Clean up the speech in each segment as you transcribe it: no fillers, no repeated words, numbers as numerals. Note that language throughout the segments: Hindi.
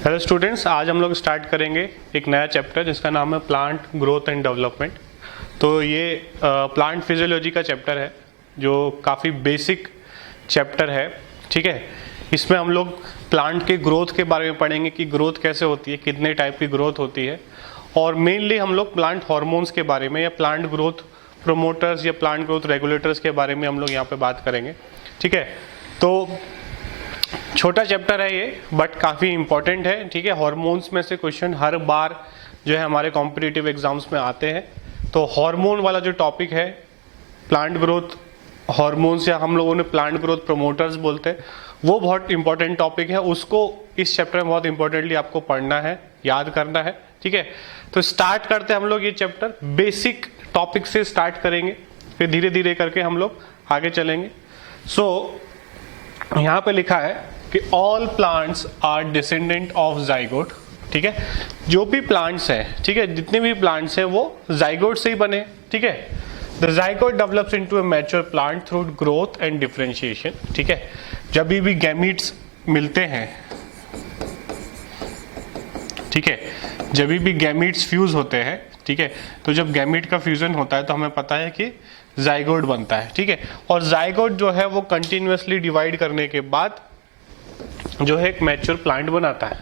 हेलो स्टूडेंट्स, आज हम लोग स्टार्ट करेंगे एक नया चैप्टर जिसका नाम है प्लांट ग्रोथ एंड डेवलपमेंट। तो ये प्लांट फिजियोलॉजी का चैप्टर है जो काफ़ी बेसिक चैप्टर है। ठीक है, इसमें हम लोग प्लांट के ग्रोथ के बारे में पढ़ेंगे कि ग्रोथ कैसे होती है, कितने टाइप की ग्रोथ होती है, और मेनली हम लोग प्लांट हार्मोन्स के बारे में या प्लांट ग्रोथ प्रोमोटर्स या प्लांट ग्रोथ रेगुलेटर्स के बारे में हम लोग यहाँ पे बात करेंगे। ठीक है, तो छोटा चैप्टर है ये बट काफ़ी इंपॉर्टेंट है। ठीक है, हार्मोन्स में से क्वेश्चन हर बार जो है हमारे कॉम्पिटिटिव एग्जाम्स में आते हैं। तो हार्मोन वाला जो टॉपिक है, प्लांट ग्रोथ हार्मोन्स या हम लोगों ने प्लांट ग्रोथ प्रोमोटर्स बोलते हैं, वो बहुत इंपॉर्टेंट टॉपिक है। उसको इस चैप्टर में बहुत इंपॉर्टेंटली आपको पढ़ना है, याद करना है। ठीक है, तो स्टार्ट करते हैं हम लोग ये चैप्टर बेसिक टॉपिक से स्टार्ट करेंगे, फिर धीरे धीरे करके हम लोग आगे चलेंगे। यहाँ पे लिखा है कि all plants are descendant of zygote. ठीक है, जो भी प्लांट्स हैं, ठीक है, जितने भी प्लांट्स हैं वो जाइगोट से ही बने। ठीक है, the zygote develops into a mature plant through growth and differentiation. ठीक है, जब भी गैमीट्स मिलते हैं, ठीक है, जब भी गैमीट्स फ्यूज होते हैं, ठीक है, तो जब गैमीट का फ्यूजन होता है तो हमें पता है कि जाइगोट बनता है। ठीक है, और जाइगोट जो है वो कंटिन्यूअसली डिवाइड करने के बाद जो है एक मैच्योर प्लांट बनाता है।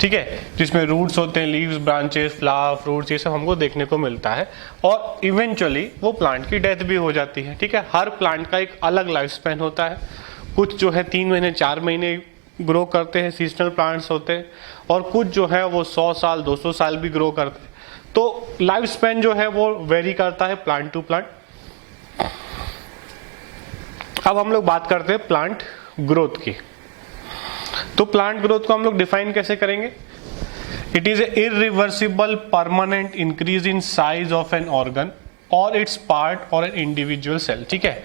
ठीक है, जिसमें रूट्स होते हैं, लीव्स, ब्रांचेस, फ्लावर, फ्रूट्स, ये सब हमको देखने को मिलता है, और इवेंचुअली वो प्लांट की डेथ भी हो जाती है। ठीक है, हर प्लांट का एक अलग लाइफ स्पैन होता है। कुछ जो है 3 महीने 4 महीने ग्रो करते हैं, सीजनल प्लांट्स होते हैं, और कुछ जो है वो 100 साल 200 साल भी ग्रो करते हैं। तो लाइफ स्पैन जो है वो वेरी करता है प्लांट टू प्लांट। अब हम लोग बात करते हैं प्लांट ग्रोथ की। तो प्लांट ग्रोथ को हम लोग डिफाइन कैसे करेंगे? It is a irreversible permanent increase in size of an organ और इट्स पार्ट और एन इंडिविजुअल सेल। ठीक है,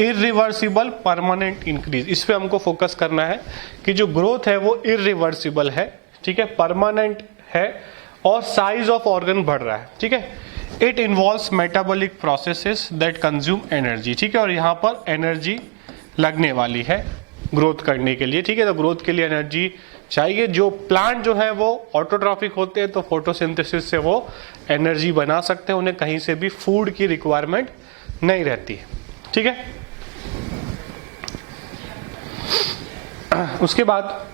इरिवर्सिबल परमानेंट इंक्रीज, इस पे हमको फोकस करना है कि जो ग्रोथ है वो इरिवर्सिबल है, ठीक है, परमानेंट है, और साइज ऑफ ऑर्गन बढ़ रहा है। ठीक है, it involves metabolic processes that consume energy. ठीक है, और यहाँ पर एनर्जी लगने वाली है ग्रोथ करने के लिए। ठीक है, तो ग्रोथ के लिए एनर्जी चाहिए। जो प्लांट जो है वो ऑटोट्रॉफिक होते हैं, तो फोटोसिंथेसिस से वो एनर्जी बना सकते हैं, उन्हें कहीं से भी फूड की रिक्वायरमेंट नहीं रहती है। ठीक है, उसके बाद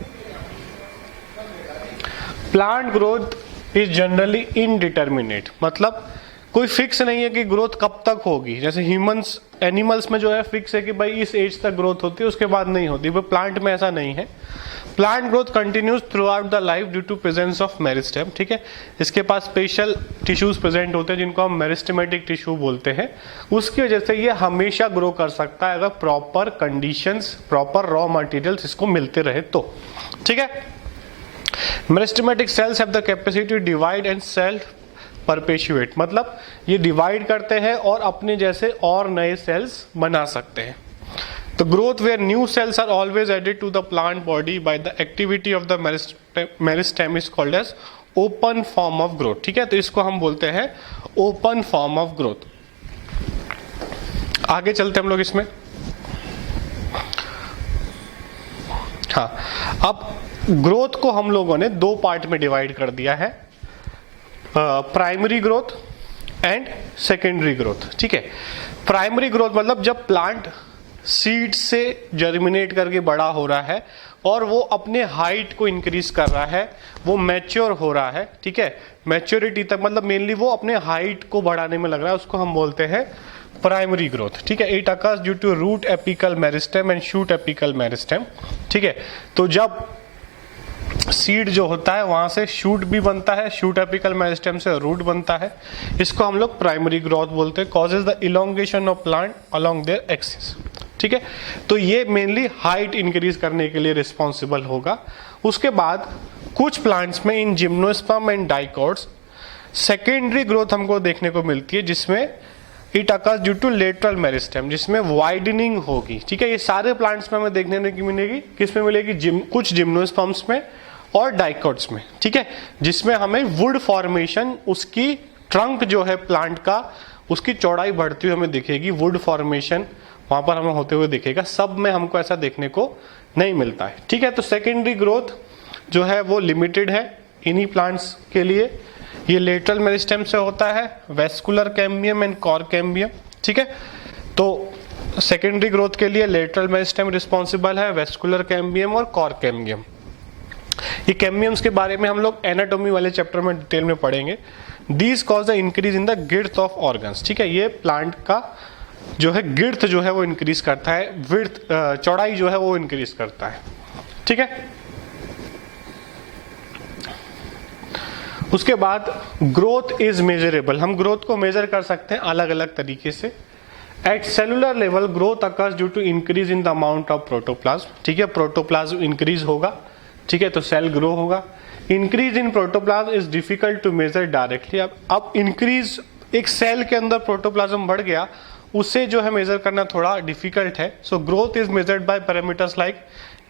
plant growth is generally indeterminate, मतलब कोई फिक्स नहीं है कि ग्रोथ कब तक होगी। जैसे ह्यूमंस, एनिमल्स में जो है फिक्स है कि भाई इस एज तक ग्रोथ होती है, उसके बाद नहीं होती, पर प्लांट में ऐसा नहीं है। Plant growth continues throughout the life due to presence of meristem. ठीक है, इसके पास स्पेशल टिश्यूज प्रेजेंट होते हैं जिनको हम मेरिस्टेमेटिक टिश्यू बोलते हैं। उसकी वजह से ये हमेशा ग्रो कर सकता है अगर proper conditions, proper raw materials इसको मिलते रहे तो। ठीक है, meristematic cells have the capacity to divide and self perpetuate, मतलब ये डिवाइड करते हैं और अपने जैसे और नए सेल्स बना सकते हैं। तो growth where new cells are always added to the plant body by the activity of the meristem is called as open form of growth. ठीक है, तो इसको हम बोलते हैं ओपन फॉर्म ऑफ ग्रोथ। आगे चलते हम लोग इसमें। हाँ, अब ग्रोथ को हम लोगों ने 2 पार्ट में डिवाइड कर दिया है, primary growth and secondary growth. ठीक है, प्राइमरी ग्रोथ मतलब जब प्लांट सीड से जर्मिनेट करके बड़ा हो रहा है और वो अपने हाइट को इंक्रीज कर रहा है, वो मैच्योर हो रहा है। ठीक है, मैच्योरिटी तक, मतलब मेनली वो अपने हाइट को बढ़ाने में लग रहा है, उसको हम बोलते हैं प्राइमरी ग्रोथ। ठीक है, it occurs due to root apical meristem and shoot apical meristem. ठीक है, तो जब सीड जो होता है वहां से शूट भी बनता है, शूट एपिकल मेरिस्टेम से रूट बनता है, इसको हम लोग प्राइमरी ग्रोथ बोलते हैं। Causes the elongation of plant along their axis. ठीक है, तो ये मेनली हाइट इंक्रीज करने के लिए रिस्पॉन्सिबल होगा। उसके बाद कुछ प्लांट्स में in gymnosperm and dicots secondary growth हमको देखने को मिलती है, जिसमें it occurs due to lateral meristem, जिसमें वाइडनिंग होगी। ठीक है, ये सारे प्लांट्स में हमें देखने को मिलेगी, किसमें मिलेगी? कुछ जिम्नोस्पर्म्स में और डाइकोट्स में। ठीक है, जिसमें हमें वुड फॉर्मेशन, उसकी ट्रंक जो है प्लांट का, उसकी चौड़ाई बढ़ती हुई हमें दिखेगी, वुड फॉर्मेशन वहां पर हमें होते हुए दिखेगा। सब में हमको ऐसा देखने को नहीं मिलता है। ठीक है, तो सेकेंडरी ग्रोथ जो है वो लिमिटेड है इन्हीं प्लांट्स के लिए। ये लेटरल मेरिस्टेम से होता है, vascular cambium and cork cambium, ठीक है। तो सेकेंडरी ग्रोथ के लिए लेटरल मेरिस्टेम रिस्पॉन्सिबल है, वेस्कुलर कैम्बियम और कॉर कैम्बियम। ये कैम्बियम्स के बारे में हम लोग एनाटॉमी वाले चैप्टर में डिटेल में पढ़ेंगे। These cause the increase in the girth of organs, ठीक है। ये प्लांट का जो है गिर्थ जो है वो इंक्रीज करता है, विड्थ चौड़ाई जो है वो इंक्रीज करता है, ठीक है। उसके बाद ग्रोथ इज मेजरेबल, हम ग्रोथ को मेजर कर सकते हैं अलग अलग तरीके से। At cellular level growth occurs due to increase in the amount of protoplasm, ठीक है। प्रोटोप्लाज्म इंक्रीज होगा, ठीक है, तो सेल ग्रो होगा। Increase in protoplasm is difficult to measure directly. अब इंक्रीज एक सेल के अंदर प्रोटोप्लाज्म बढ़ गया, उससे जो है मेजर करना थोड़ा डिफिकल्ट है। So growth is measured by parameters like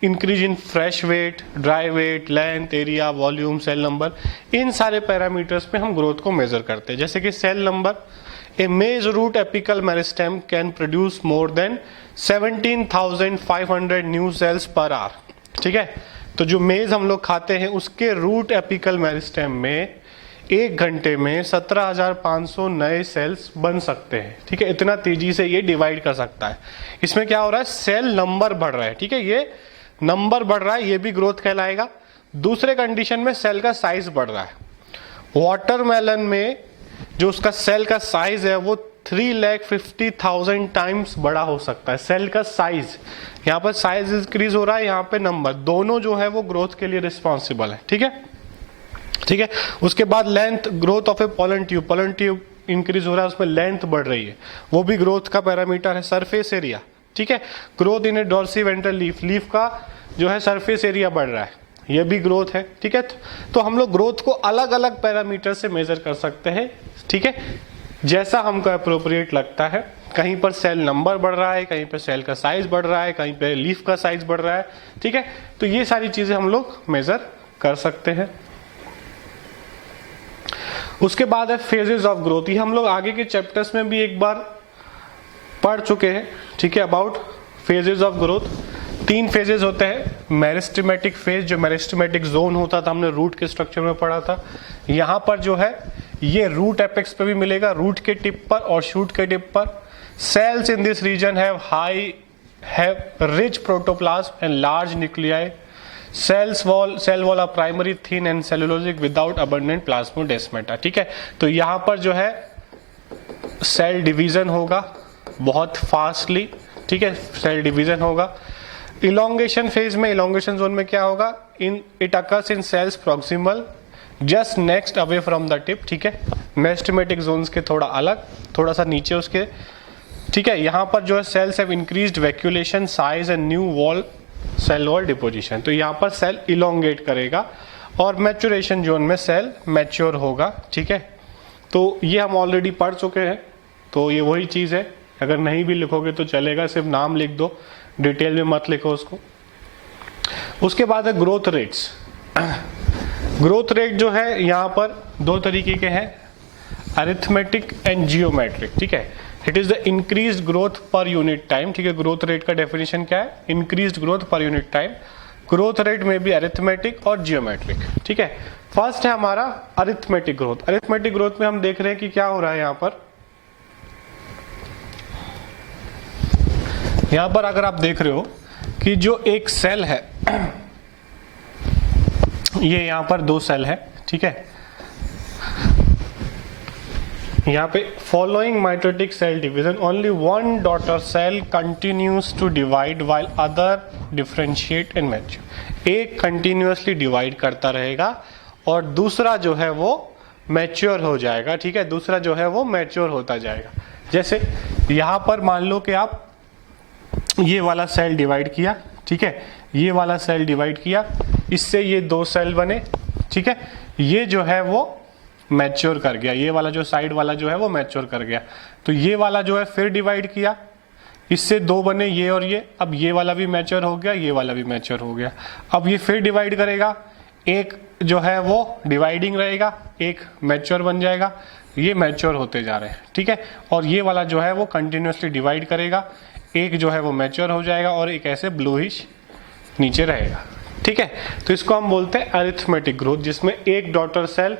increase in fresh weight, dry weight, length, area, volume, cell number. इन सारे पैरामीटर्स पे हम ग्रोथ को मेजर करते हैं। जैसे कि cell number, a maize root apical meristem can produce more than 17,500 new cells per hour, ठीक है। तो जो मेज हम लोग खाते हैं उसके रूट एपिकल मेरिस्टेम में 1 घंटे में 17,500 नए सेल्स बन सकते हैं, ठीक है। इतना तेजी से ये डिवाइड कर सकता है। इसमें क्या हो रहा है, सेल नंबर बढ़ रहा है, ठीक है। ये नंबर बढ़ रहा है, ये भी ग्रोथ कहलाएगा। दूसरे कंडीशन में सेल का साइज बढ़ रहा है। वाटरमेलन में जो उसका सेल का साइज है वो 3,50,000 टाइम्स बड़ा हो सकता है। सेल का साइज, यहाँ पर साइज इंक्रीज हो रहा है, यहाँ पे नंबर, दोनों जो है वो ग्रोथ के लिए रिस्पॉन्सिबल है, ठीक है, ठीक है। उसके बाद length, growth of A pollen tube increase हो रहा है, उसमें लेंथ बढ़ रही है, वो भी ग्रोथ का पैरामीटर है। सरफेस एरिया, ठीक है, growth in a dorsiventral leaf, leaf का जो है सरफेस एरिया बढ़ रहा है, ये भी ग्रोथ है, ठीक है। तो हम लोग ग्रोथ को अलग अलग पैरामीटर से मेजर कर सकते हैं, ठीक है, जैसा हमको अप्रोप्रिएट लगता है। कहीं पर सेल नंबर बढ़ रहा है, कहीं पर सेल का साइज बढ़ रहा है, कहीं पर लीफ का साइज बढ़ रहा है, ठीक है। तो ये सारी चीजें हम लोग मेजर कर सकते हैं। उसके बाद है फेजेस ऑफ ग्रोथ। ये हम लोग आगे के चैप्टर्स में भी एक बार पढ़ चुके हैं, ठीक है, about phases of growth. 3 phases होते हैं। मेरिस्टेमेटिक फेज, जो मेरिस्टेमेटिक जोन होता था, हमने रूट के स्ट्रक्चर में पढ़ा था। यहाँ पर जो है ये रूट एपेक्स पे भी मिलेगा, रूट के टिप पर और शूट के टिप पर। Cells in this region have rich protoplasm and large nuclei. Cell wall are primary thin and cellulosic without abundant plasmodesmata, ठीक है। तो यहाँ पर जो है सेल डिवीजन होगा बहुत फास्टली, ठीक है, सेल डिवीजन होगा। इलोंगेशन फेज में, इलोंगेशन जोन में क्या होगा, it occurs in cells proximal just next away from the tip, ठीक है। मेरिस्टेमेटिक जोन्स के थोड़ा अलग, थोड़ा सा नीचे उसके, ठीक है। यहाँ पर जो है cells have increased vacuolation size and new wall cell wall deposition. तो यहाँ पर सेल इलोंगेट करेगा और मैच्योरेशन जोन में सेल मैच्योर होगा, ठीक है। तो ये हम ऑलरेडी पढ़ चुके हैं, तो ये वही चीज है। अगर नहीं भी लिखोगे तो चलेगा, सिर्फ नाम लिख दो, डिटेल में मत लिखो उसको। उसके बाद है ग्रोथ रेट्स। ग्रोथ रेट जो है यहाँ पर 2 तरीके के हैं, अरिथमेटिक एंड जियोमेट्रिक, ठीक है। It is the increased growth per unit time, ठीक है। ग्रोथ रेट का डेफिनेशन क्या है, increased growth per unit time. Growth rate में भी अरिथमेटिक और जियोमेट्रिक, ठीक है। फर्स्ट है हमारा अरिथमेटिक ग्रोथ। अरिथमेटिक ग्रोथ में हम देख रहे हैं कि क्या हो रहा है यहाँ पर अगर आप देख रहे हो कि जो एक सेल है, ये यहाँ पर 2 सेल है, ठीक है। यहाँ पे following mitotic cell division only 1 daughter cell continues to divide while other differentiate and mature. एक कंटिन्यूसली डिवाइड करता रहेगा और दूसरा जो है वो मैच्योर हो जाएगा, ठीक है। दूसरा जो है वो मैच्योर होता जाएगा। जैसे यहाँ पर मान लो कि आप ये वाला सेल डिवाइड किया, ठीक है, ये वाला सेल डिवाइड किया, इससे ये 2 सेल बने, ठीक है। ये जो है वो मैच्योर कर गया, ये वाला जो साइड वाला जो है वो मैच्योर कर गया। तो ये वाला जो है फिर डिवाइड किया, इससे 2 बने, ये और ये। अब ये वाला भी मैच्योर हो गया, ये वाला भी मैच्योर हो गया। अब ये फिर डिवाइड करेगा, एक जो है वो डिवाइडिंग रहेगा, एक मैच्योर बन जाएगा। ये मैच्योर होते जा रहे हैं, ठीक है। और ये वाला जो है वो कंटिन्यूसली डिवाइड करेगा, एक जो है वो मैच्योर हो जाएगा और एक ऐसे ब्लूइश नीचे रहेगा, ठीक है, तो इसको हम बोलते हैं अरिथमेटिक ग्रोथ, जिसमें एक डॉटर सेल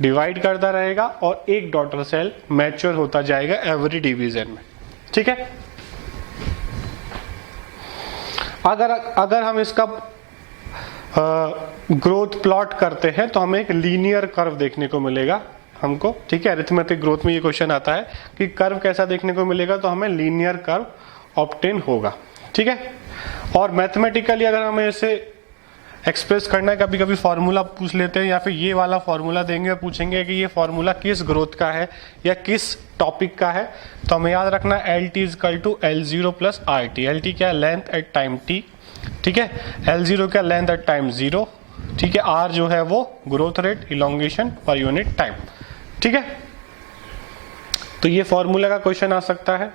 डिवाइड करता रहेगा और एक डॉटर सेल मैच्योर होता जाएगा एवरी डिवीजन में। ठीक है, अगर हम इसका ग्रोथ प्लॉट करते हैं तो हमें एक लीनियर कर्व देखने को मिलेगा हमको। ठीक है, अरिथमेटिक ग्रोथ में ये क्वेश्चन आता है कि कर्व कैसा देखने को मिलेगा, तो हमें लीनियर कर्व ऑब्टेन होगा। ठीक है, और मैथमेटिकली अगर हमें इसे एक्सप्रेस करना है, कभी कभी फॉर्मूला पूछ लेते हैं या फिर ये वाला फॉर्मूला देंगे और पूछेंगे कि ये फॉर्मूला किस ग्रोथ का है या किस टॉपिक का है, तो हमें याद रखना LT is equal to L0 plus RT। LT क्या, लेंथ एट टाइम T। ठीक है, L0 क्या, लेंथ एट टाइम 0। ठीक है, R जो है वो growth rate, elongation per unit time. ठीक है, तो ये फॉर्मूला का क्वेश्चन आ सकता है।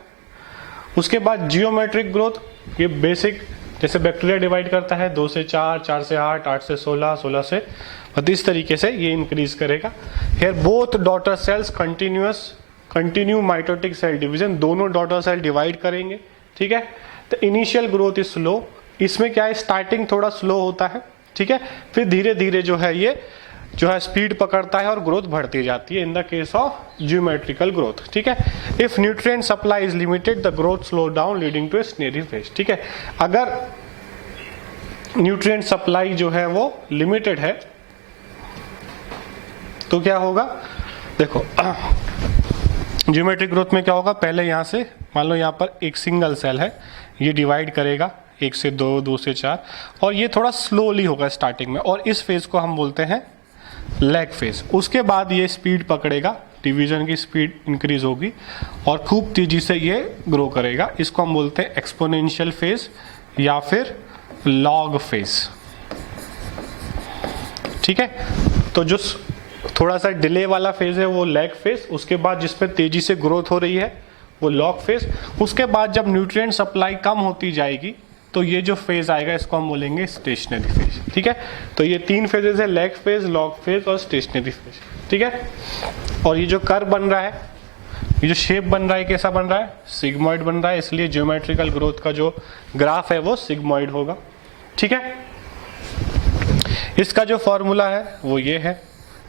उसके बाद जियोमेट्रिक ग्रोथ, ये बेसिक, जैसे बैक्टीरिया डिवाइड करता है 2 से 4, 4 से 8, 8 से 16, 16 से 32 तरीके से ये इंक्रीज करेगा। Here both daughter cells continue mitotic cell division, दोनों डॉटर सेल डिवाइड करेंगे। ठीक है, तो इनिशियल ग्रोथ इज स्लो, इसमें क्या है, स्टार्टिंग थोड़ा स्लो होता है। ठीक है, फिर धीरे धीरे जो है ये जो है स्पीड पकड़ता है और ग्रोथ बढ़ती जाती है in the case of geometrical growth. ठीक है, if nutrient supply is limited the growth slow down leading to a stationary phase. ठीक है, अगर न्यूट्रिएंट सप्लाई जो है वो लिमिटेड है तो क्या होगा, देखो जियोमेट्रिक ग्रोथ में क्या होगा, पहले यहां से मान लो यहां पर एक सिंगल सेल है, ये डिवाइड करेगा 1 से 2, 2 से 4, और ये थोड़ा स्लोली होगा स्टार्टिंग में, और इस फेज को हम बोलते हैं लैग फेज। उसके बाद ये स्पीड पकड़ेगा, डिवीजन की स्पीड इंक्रीज होगी और खूब तेजी से ये ग्रो करेगा। इसको हम बोलते हैं एक्सपोनेंशियल फेज या फिर लॉग फेज। ठीक है, तो जो थोड़ा सा डिले वाला फेज है वो लैग फेज, उसके बाद जिसपे तेजी से ग्रोथ हो रही है वो लॉग फेज। उसके बाद जब न्यूट्रिएंट सप्लाई कम होती जाएगी तो ये जो फेज आएगा इसको हम बोलेंगे स्टेशनरी फेज। ठीक है, तो ये 3 फेजेस है, लैग फेज, लॉग फेज और स्टेशनरी फेज। ठीक है, और ये जो कर्व बन रहा है, ये जो शेप बन रहा है, कैसा बन रहा है, सिग्मॉइड बन रहा है, इसलिए ज्योमेट्रिकल ग्रोथ का जो ग्राफ है वो सिग्मॉइड होगा। ठीक है, इसका जो फॉर्मूला है वो ये है,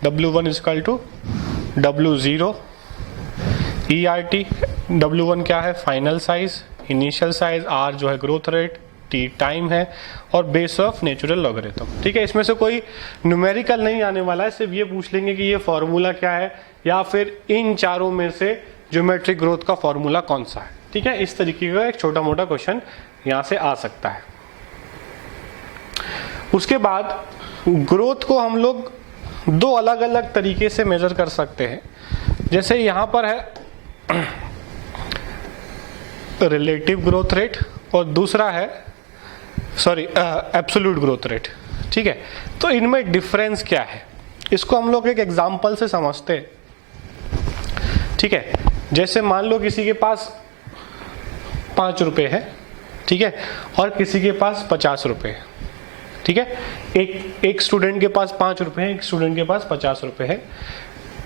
W1 is equal to W0 ERT। W1 क्या है, final size, initial size, R जो है ग्रोथ रेट, T टाइम है, और बेस ऑफ नेचुरल लॉगरिथम। ठीक है, इसमें से कोई न्यूमेरिकल नहीं आने वाला है, सिर्फ ये पूछ लेंगे कि ये फॉर्मूला क्या है या फिर इन चारों में से ज्योमेट्रिक ग्रोथ का फॉर्मूला कौन सा है। ठीक है, इस तरीके का एक छोटा मोटा क्वेश्चन यहां से आ सकता है। उसके बाद ग्रोथ को हम लोग 2 अलग अलग तरीके से मेजर कर सकते हैं। जैसे यहां पर है रिलेटिव ग्रोथ रेट और दूसरा है एब्सोल्यूट ग्रोथ रेट। ठीक है, तो इनमें डिफरेंस क्या है, इसको हम लोग एक एग्जांपल से समझते हैं। ठीक है, जैसे मान लो किसी के पास 5 रुपए है, ठीक है, और किसी के पास 50 रुपए है। ठीक है, एक स्टूडेंट के पास 5 रुपए है, एक स्टूडेंट के पास 50 रुपए है।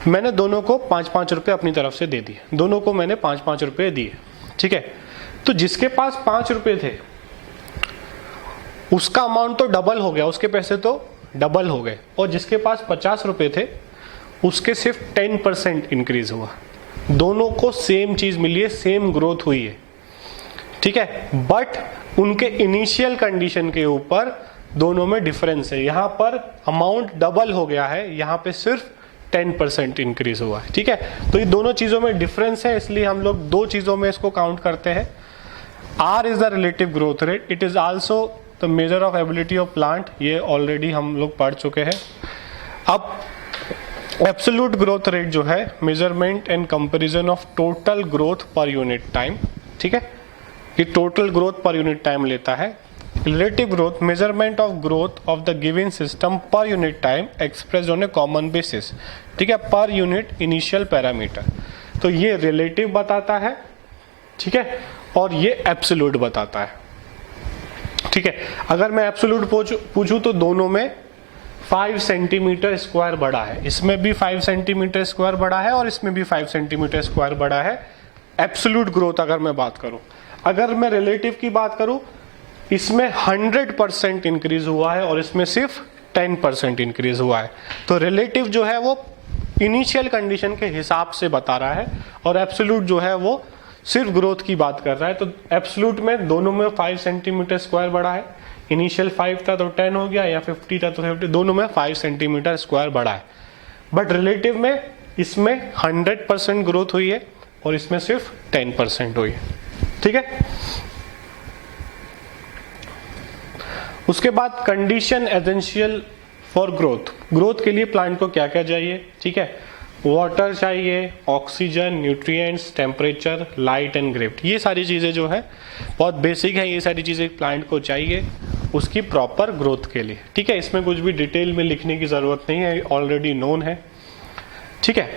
मैंने दोनों को 5-5 रुपए अपनी तरफ से दे दिए, दोनों को मैंने 5-5 रुपए दिए। ठीक है, तो जिसके पास 5 रुपए थे उसका अमाउंट तो डबल हो गया, उसके पैसे तो डबल हो गए, और जिसके पास 50 रुपए थे उसके सिर्फ 10% इंक्रीज हुआ। दोनों को सेम चीज मिली है, सेम ग्रोथ हुई है। ठीक है, बट उनके इनिशियल कंडीशन के ऊपर दोनों में डिफरेंस है। यहां पर अमाउंट डबल हो गया है, यहां पे सिर्फ 10% इंक्रीज हुआ है। ठीक है, तो ये दोनों चीजों में डिफरेंस है, इसलिए हम लोग 2 चीजों में इसको काउंट करते हैं। R is the relative growth rate, it is also the measure of ability of plant, ये ऑलरेडी हम लोग पढ़ चुके हैं। अब एब्सोल्यूट ग्रोथ रेट जो है measurement and comparison of total growth per unit time. ठीक है, ये total growth per unit time लेता है। Relative growth measurement of growth of the given system per unit time expressed on A common basis. ठीक है, पर यूनिट इनिशियल पैरामीटर, तो ये रिलेटिव बताता है। ठीक है, और ये एब्सोल्यूट बताता है। ठीक है, अगर मैं एब्सोल्यूट पूछूं तो दोनों में 5 सेंटीमीटर स्क्वायर बढ़ा है, इसमें भी 5 सेंटीमीटर स्क्वायर बढ़ा है और इसमें भी 5 सेंटीमीटर स्क्वायर बढ़ा है। एब्सोल्यूट ग्रोथ अगर मैं बात करूं, अगर मैं रिलेटिव की बात करूं इसमें 100% इंक्रीज हुआ है और इसमें सिर्फ 10% इंक्रीज हुआ है। तो रिलेटिव जो है वो इनिशियल कंडीशन के हिसाब से बता रहा है और एब्सोल्यूट जो है वो सिर्फ ग्रोथ की बात कर रहा है। तो एब्सोल्यूट में दोनों में 5 सेंटीमीटर स्क्वायर बढ़ा है, इनिशियल 5 था तो 10 हो गया, या 50 था तो 50, दोनों में 5 सेंटीमीटर स्क्वायर बढ़ा है। बट रिलेटिव में इसमें 100% ग्रोथ हुई है और इसमें सिर्फ 10% हुई है। ठीक है। उसके बाद condition essential for growth. Growth के लिए प्लांट को क्या क्या चाहिए? ठीक है, वाटर चाहिए, oxygen, nutrients, temperature, light and gravity. ये सारी चीज़ें जो है बहुत बेसिक है, ये सारी चीज़ें प्लांट को चाहिए उसकी प्रॉपर ग्रोथ के लिए। ठीक है, इसमें कुछ भी डिटेल में लिखने की ज़रूरत नहीं है, ऑलरेडी नोन है। ठीक है,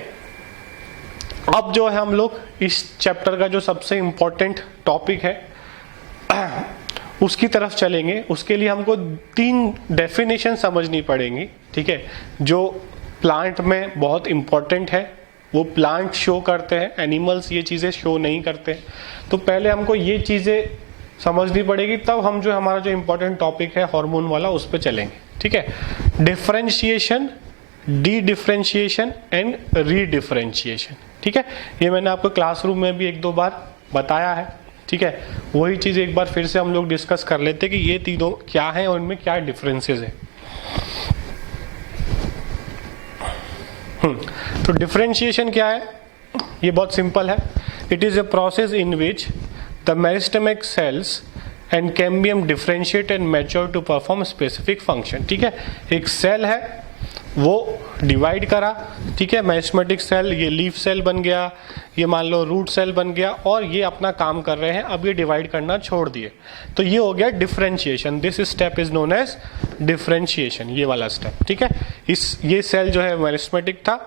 अब जो है हम लोग इस चैप्टर का जो सबसे इम्पोर्टेंट टॉपिक है उसकी तरफ चलेंगे। उसके लिए हमको 3 डेफिनेशन समझनी पड़ेंगी। ठीक है, जो प्लांट में बहुत इंपॉर्टेंट है, वो प्लांट शो करते हैं, एनिमल्स ये चीज़ें शो नहीं करते। तो पहले हमको ये चीज़ें समझनी पड़ेगी, तब हम जो हमारा जो इम्पोर्टेंट टॉपिक है हार्मोन वाला उस पर चलेंगे। ठीक है, डिफरेंशिएशन, डी डिफरेंशिएशन एंड रीडिफरेंशिएशन। ठीक है, ये मैंने आपको क्लासरूम में भी 1-2 बार बताया है। ठीक है, वही चीज़ एक बार फिर से हम लोग डिस्कस कर लेते हैं कि ये तीनों क्या है और इनमें क्या डिफरेंसेस है। तो डिफरेंशिएशन क्या है? ये बहुत सिंपल है। It is a process in which the meristematic cells and cambium differentiate and mature to perform specific function. ठीक है, एक सेल है वो डिवाइड करा, ठीक है, मेरिस्टेमेटिक सेल, ये लीफ सेल बन गया, ये मान लो रूट सेल बन गया, और ये अपना काम कर रहे हैं, अब ये डिवाइड करना छोड़ दिए, तो ये हो गया differentiation. This step is known as differentiation, ये वाला स्टेप। ठीक है, ये सेल जो है मेरिस्टेमेटिक था,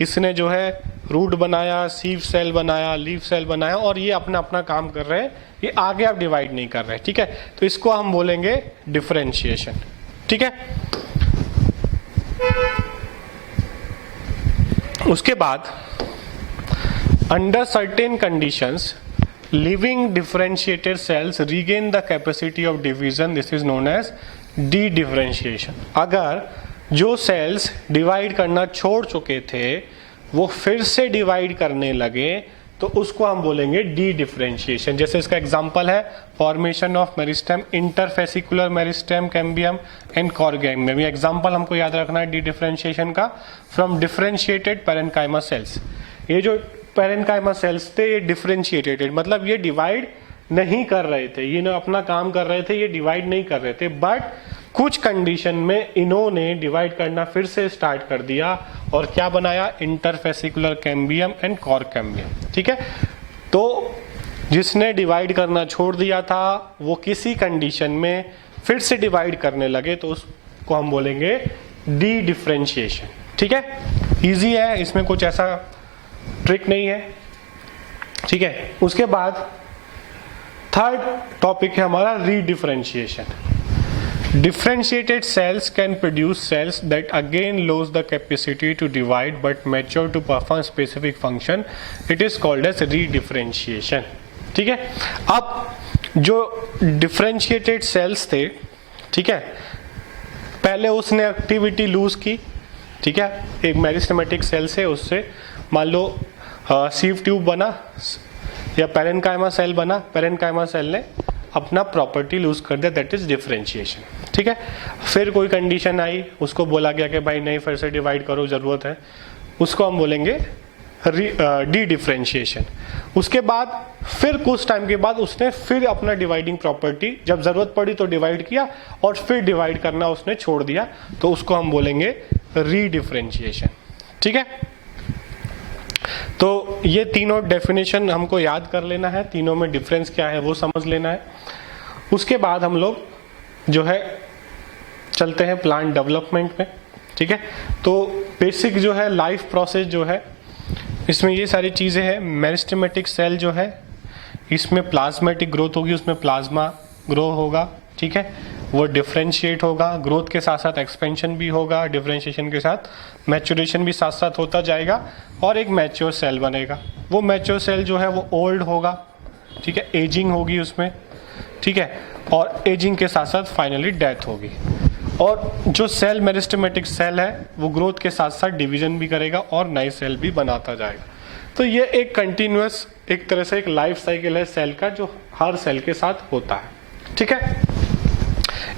इसने जो है रूट बनाया, सीव सेल बनाया, लीफ सेल बनाया, और ये अपना अपना काम कर रहे हैं, ये आगे आप डिवाइड नहीं कर रहे। ठीक है, तो इसको हम बोलेंगे डिफरेंशिएशन। ठीक है, उसके बाद under certain conditions living differentiated cells regain the capacity of division, this is known as dedifferentiation. अगर जो सेल्स डिवाइड करना छोड़ चुके थे वो फिर से डिवाइड करने लगे तो उसको हम बोलेंगे डी डिफरेंशिएशन। जैसे इसका एग्जांपल है formation of meristem, interfascicular meristem, cambium and core cambium. ये एग्जांपल हमको याद रखना है डी डिफरेंशिएशन का। फ्रॉम डिफरेंशिएटेड पैरेन्काइमा सेल्स, ये जो पैरेन्काइमा सेल्स थे ये डिफरेंशिएटेड, मतलब ये डिवाइड नहीं कर रहे थे, ये ना अपना काम कर रहे थे, ये डिवाइड नहीं कर रहे थे, बट कुछ कंडीशन में इन्होंने डिवाइड करना फिर से स्टार्ट कर दिया और क्या बनाया? Interfascicular cambium and core cambium. ठीक है, तो जिसने डिवाइड करना छोड़ दिया था वो किसी कंडीशन में फिर से डिवाइड करने लगे तो उसको हम बोलेंगे डी डिफरेंशिएशन। ठीक है, इजी है, इसमें कुछ ऐसा ट्रिक नहीं है। ठीक है, उसके बाद थर्ड टॉपिक है हमारा रीडिफरेंशिएशन। Differentiated cells can produce cells that again lose the capacity to divide but mature to perform specific function. It is called as redifferentiation. ठीक है, अब जो differentiated cells थे, ठीक है, पहले उसने एक्टिविटी लूज की। ठीक है, एक मेरिस्टेमेटिक सेल से उससे मान लो सीव ट्यूब बना या पैरेन्काइमा सेल बना, पैरेन्काइमा सेल ने अपना प्रॉपर्टी लूज कर दिया, दैट इज डिफरेंशिएशन। ठीक है, फिर कोई कंडीशन आई, उसको बोला गया कि भाई नहीं फिर से डिवाइड करो, जरूरत है, उसको हम बोलेंगे डी डिफरेंशिएशन। उसके बाद फिर कुछ टाइम के बाद उसने फिर अपना डिवाइडिंग प्रॉपर्टी, जब जरूरत पड़ी तो डिवाइड किया और फिर डिवाइड करना उसने छोड़ दिया, तो उसको हम बोलेंगे रीडिफरेंशिएशन। ठीक है, तो ये तीनों डेफिनेशन हमको याद कर लेना है, तीनों में डिफरेंस क्या है वो समझ लेना है। उसके बाद हम लोग जो है चलते हैं प्लांट डेवलपमेंट में। ठीक है, तो बेसिक जो है लाइफ प्रोसेस जो है इसमें ये सारी चीज़ें हैं। मेरिस्टेमेटिक सेल जो है इसमें प्लाज्मेटिक ग्रोथ होगी, उसमें प्लाज्मा ग्रो होगा। ठीक है, वो डिफरेंशिएट होगा, ग्रोथ के साथ साथ एक्सपेंशन भी होगा, डिफरेंशिएशन के साथ मैच्योरेशन भी साथ साथ होता जाएगा और एक मैच्योर सेल बनेगा। वो मैच्योर सेल जो है वो ओल्ड होगा, ठीक है, एजिंग होगी उसमें। ठीक है, और एजिंग के साथ साथ फाइनली डेथ होगी। और जो सेल मेरिस्टेमेटिक सेल है वो ग्रोथ के साथ साथ डिवीजन भी करेगा और नए सेल भी बनाता जाएगा। तो ये एक कंटिन्यूअस एक तरह से एक लाइफ साइकिल है सेल का, जो हर सेल के साथ होता है। ठीक है,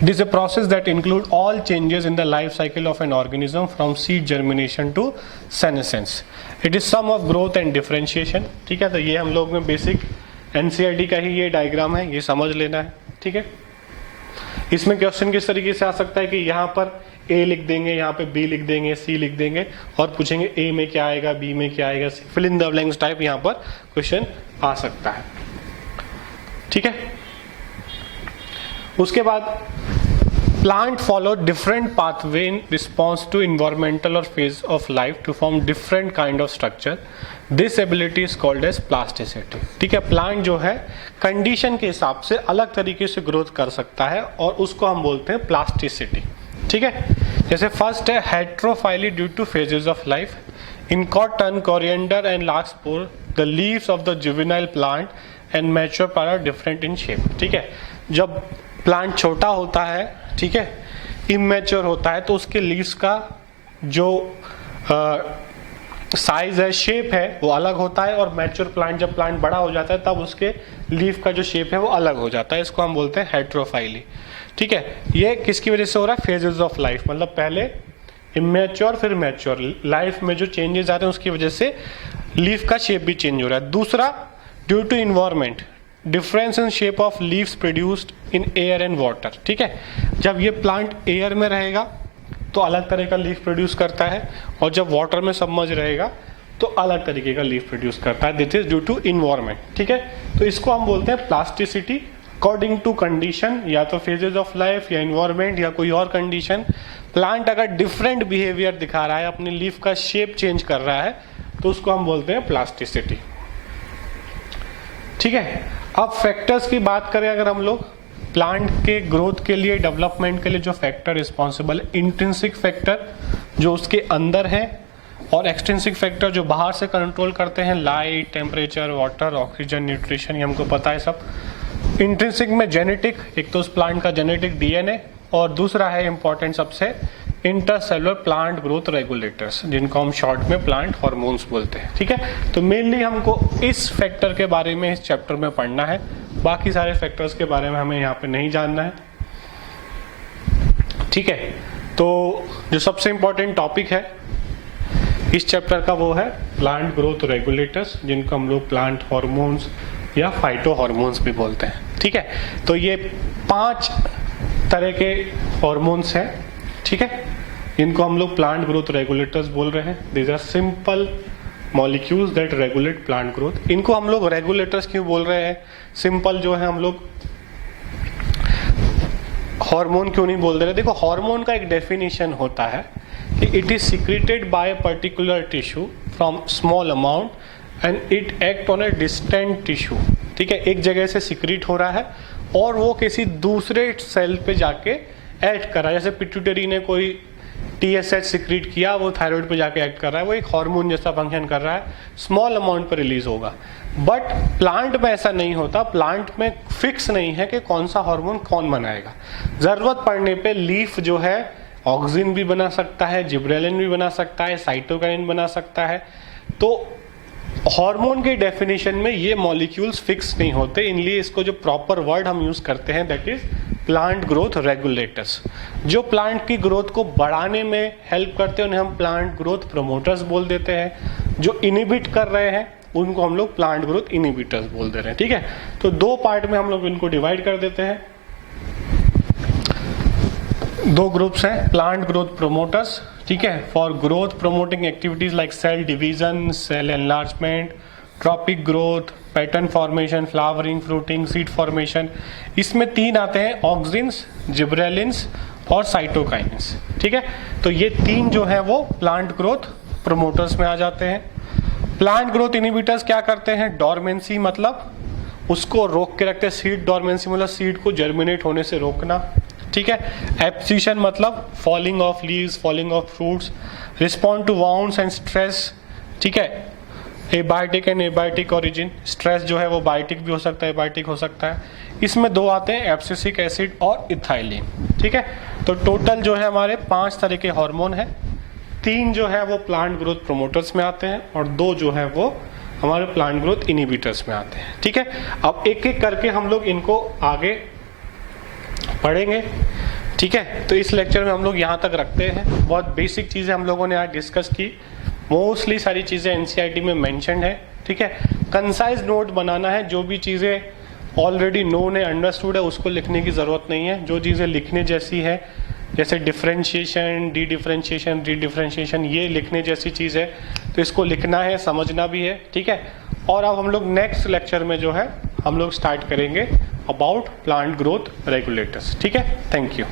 it is a process that include all changes in the life cycle of an organism from seed germination to senescence. It is sum of growth and differentiation. ठीक है, तो ये हम लोग में बेसिक एनसीईआरटी का ही ये डायग्राम है, ये समझ लेना है। ठीक है, इसमें क्वेश्चन किस तरीके से आ सकता है कि यहाँ पर ए लिख देंगे, यहाँ पे बी लिख देंगे, सी लिख देंगे और पूछेंगे ए में क्या आएगा, बी में क्या आएगा, fill in the blanks type यहाँ पर क्वेश्चन आ सकता है। ठीक है, उसके बाद plant follow different pathway in response to environmental और phase of life to form different kind of structure. This ability is called as plasticity. ठीक है, प्लांट जो है कंडीशन के हिसाब से अलग तरीके से ग्रोथ कर सकता है और उसको हम बोलते हैं प्लास्टिसिटी। ठीक है, जैसे फर्स्ट है heterophylly due to phases of life. In cotton, coriander and larkspur the leaves of the juvenile plant and mature plant are different in shape. ठीक है, जब प्लांट छोटा होता है, ठीक है, इमेच्योर होता है, तो उसके लीव्स का जो साइज है, शेप है, वो अलग होता है। और मैच्योर प्लांट, जब प्लांट बड़ा हो जाता है तब उसके लीफ का जो शेप है वो अलग हो जाता है। इसको हम बोलते हैं हेट्रोफाइली। ठीक है, ये किसकी वजह से हो रहा है? फेजेस ऑफ लाइफ, मतलब पहले इमेच्योर फिर मैच्योर, लाइफ में जो चेंजेस आ रहे हैं उसकी वजह से लीफ का शेप भी चेंज हो रहा है। दूसरा, due to environment, difference in shape of leaves produced in air and water. ठीक है, जब ये प्लांट एयर में रहेगा तो अलग तरह का लीफ प्रोड्यूस करता है, और जब वाटर में सबमर्ज रहेगा तो अलग तरीके का लीफ प्रोड्यूस करता है। This is due to environment. ठीक है, तो इसको हम बोलते हैं प्लास्टिसिटी। अकॉर्डिंग टू कंडीशन, या तो फेजेस ऑफ लाइफ या इन्वायरमेंट या कोई और कंडीशन, प्लांट अगर डिफरेंट बिहेवियर दिखा रहा है, अपने लीफ का शेप चेंज कर रहा है, तो उसको हम बोलते हैं प्लास्टिसिटी। ठीक है, अब फैक्टर्स की बात करें अगर हम लोग, प्लांट के ग्रोथ के लिए, डेवलपमेंट के लिए जो फैक्टर रिस्पॉन्सिबल है, इंट्रिंसिक फैक्टर जो उसके अंदर है, और एक्सट्रिंसिक फैक्टर जो बाहर से कंट्रोल करते हैं, light, temperature, water, oxygen, nutrition, ये हमको पता है सब। इंट्रिंसिक में जेनेटिक, एक तो उस प्लांट का जेनेटिक डीएनए, और दूसरा है इंपॉर्टेंट सबसे इंटरसेलुलर प्लांट ग्रोथ रेगुलेटर्स, जिनको हम शॉर्ट में प्लांट हार्मोन्स बोलते हैं। ठीक है, तो मेनली हमको इस फैक्टर के बारे में इस चैप्टर में पढ़ना है, बाकी सारे फैक्टर्स के बारे में हमें यहाँ पे नहीं जानना है। ठीक है, तो जो सबसे इंपॉर्टेंट टॉपिक है इस चैप्टर का वो है प्लांट ग्रोथ रेगुलेटर्स, जिनको हम लोग प्लांट हार्मोन्स या फाइटो हार्मोन्स भी बोलते हैं। ठीक है, तो ये 5 तरह के हार्मोन्स हैं। ठीक है, इनको हम लोग प्लांट ग्रोथ रेगुलेटर्स बोल रहे हैं। These are simple molecules that regulate plant growth. इनको हम लोग रेगुलेटर्स क्यों बोल रहे हैं? सिंपल जो है हम लोग हार्मोन क्यों नहीं बोल रहे? देखो, हार्मोन का एक डेफिनेशन होता है कि it is secreted by a particular tissue from small amount and it act on a distant tissue. ठीक है, एक जगह से सिक्रेट हो रहा है और वो किसी दूसरे सेल पे जाके एक्ट कर रहा है। जैसे पिट्यूटरी ने कोई TSH सिक्रीट किया, वो थायराइड पे जाके एक्ट कर रहा है, वो एक हार्मोन जैसा फंक्शन कर रहा है, स्मॉल अमाउंट पर रिलीज होगा। बट प्लांट में ऐसा नहीं होता, प्लांट में फिक्स नहीं है कि कौन सा हार्मोन कौन बनाएगा। जरूरत पड़ने पे लीफ जो है ऑक्सिन भी बना सकता है, जिब्रेलिन भी बना सकता है, साइटोकाइन बना सकता है। तो हार्मोन के डेफिनेशन में ये मॉलिक्यूल्स फिक्स नहीं होते, इसलिए इसको जो प्रॉपर वर्ड हम यूज करते हैं that is plant growth regulators. जो प्लांट की ग्रोथ को बढ़ाने में हेल्प करते हैं उन्हें हम प्लांट ग्रोथ प्रमोटर्स बोल देते हैं। जो इनिबिट कर रहे हैं उनको हम लोग प्लांट ग्रोथ इनिबिटर्स बोल दे रहे हैं। ठीक है, तो 2 पार्ट में हम लोग इनको डिवाइड कर देते हैं। 2 ग्रुप्स हैं, प्लांट ग्रोथ प्रमोटर्स, ठीक है, for growth promoting activities like cell division, cell enlargement, tropic growth, pattern formation, flowering, fruiting, seed formation. इसमें 3 आते हैं, ऑक्सिन्स, जिब्रेलिन्स और साइटोकाइन्स। ठीक है, तो ये 3 जो है वो प्लांट ग्रोथ प्रमोटर्स में आ जाते हैं। प्लांट ग्रोथ इनिबिटर्स क्या करते हैं? डोरमेंसी मतलब उसको रोक के रखते हैं, सीड डोरमेंसी मतलब सीड को जर्मिनेट होने से रोकना। ठीक है, एब्सिशन मतलब falling off leaves, falling off fruits, respond to wounds and stress. ठीक है, abiotic and abiotic origin, stress जो है वो बायोटिक भी हो सकता है, एबायोटिक हो सकता है। इसमें दो आते हैं, एब्सिसिक एसिड और इथाइलिन, ठीक है। तो टोटल जो है हमारे 5 तरह के हार्मोन है, 3 जो है वो प्लांट ग्रोथ प्रोमोटर्स में आते हैं और 2 जो है वो हमारे प्लांट ग्रोथ इनहिबिटर्स में आते हैं, ठीक है। अब एक एक करके हम लोग इनको आगे पढ़ेंगे, ठीक है। तो इस लेक्चर में हम लोग यहाँ तक रखते हैं। बहुत बेसिक चीज़ें हम लोगों ने आज डिस्कस की, मोस्टली सारी चीज़ें एनसीईआरटी में मेंशन्ड है, ठीक है। कंसाइज नोट बनाना है, जो भी चीज़ें ऑलरेडी नोन है, अंडरस्टूड है, उसको लिखने की ज़रूरत नहीं है। जो चीज़ें लिखने जैसी है, जैसे डिफरेंशिएशन, डी डिफरेंशिएशन, री डिफरेंशिएशन, ये लिखने जैसी चीज़ है, तो इसको लिखना है, समझना भी है, ठीक है। और अब हम लोग नेक्स्ट लेक्चर में जो है हम लोग स्टार्ट करेंगे अबाउट प्लांट ग्रोथ रेगुलेटर्स, ठीक है। Thank you.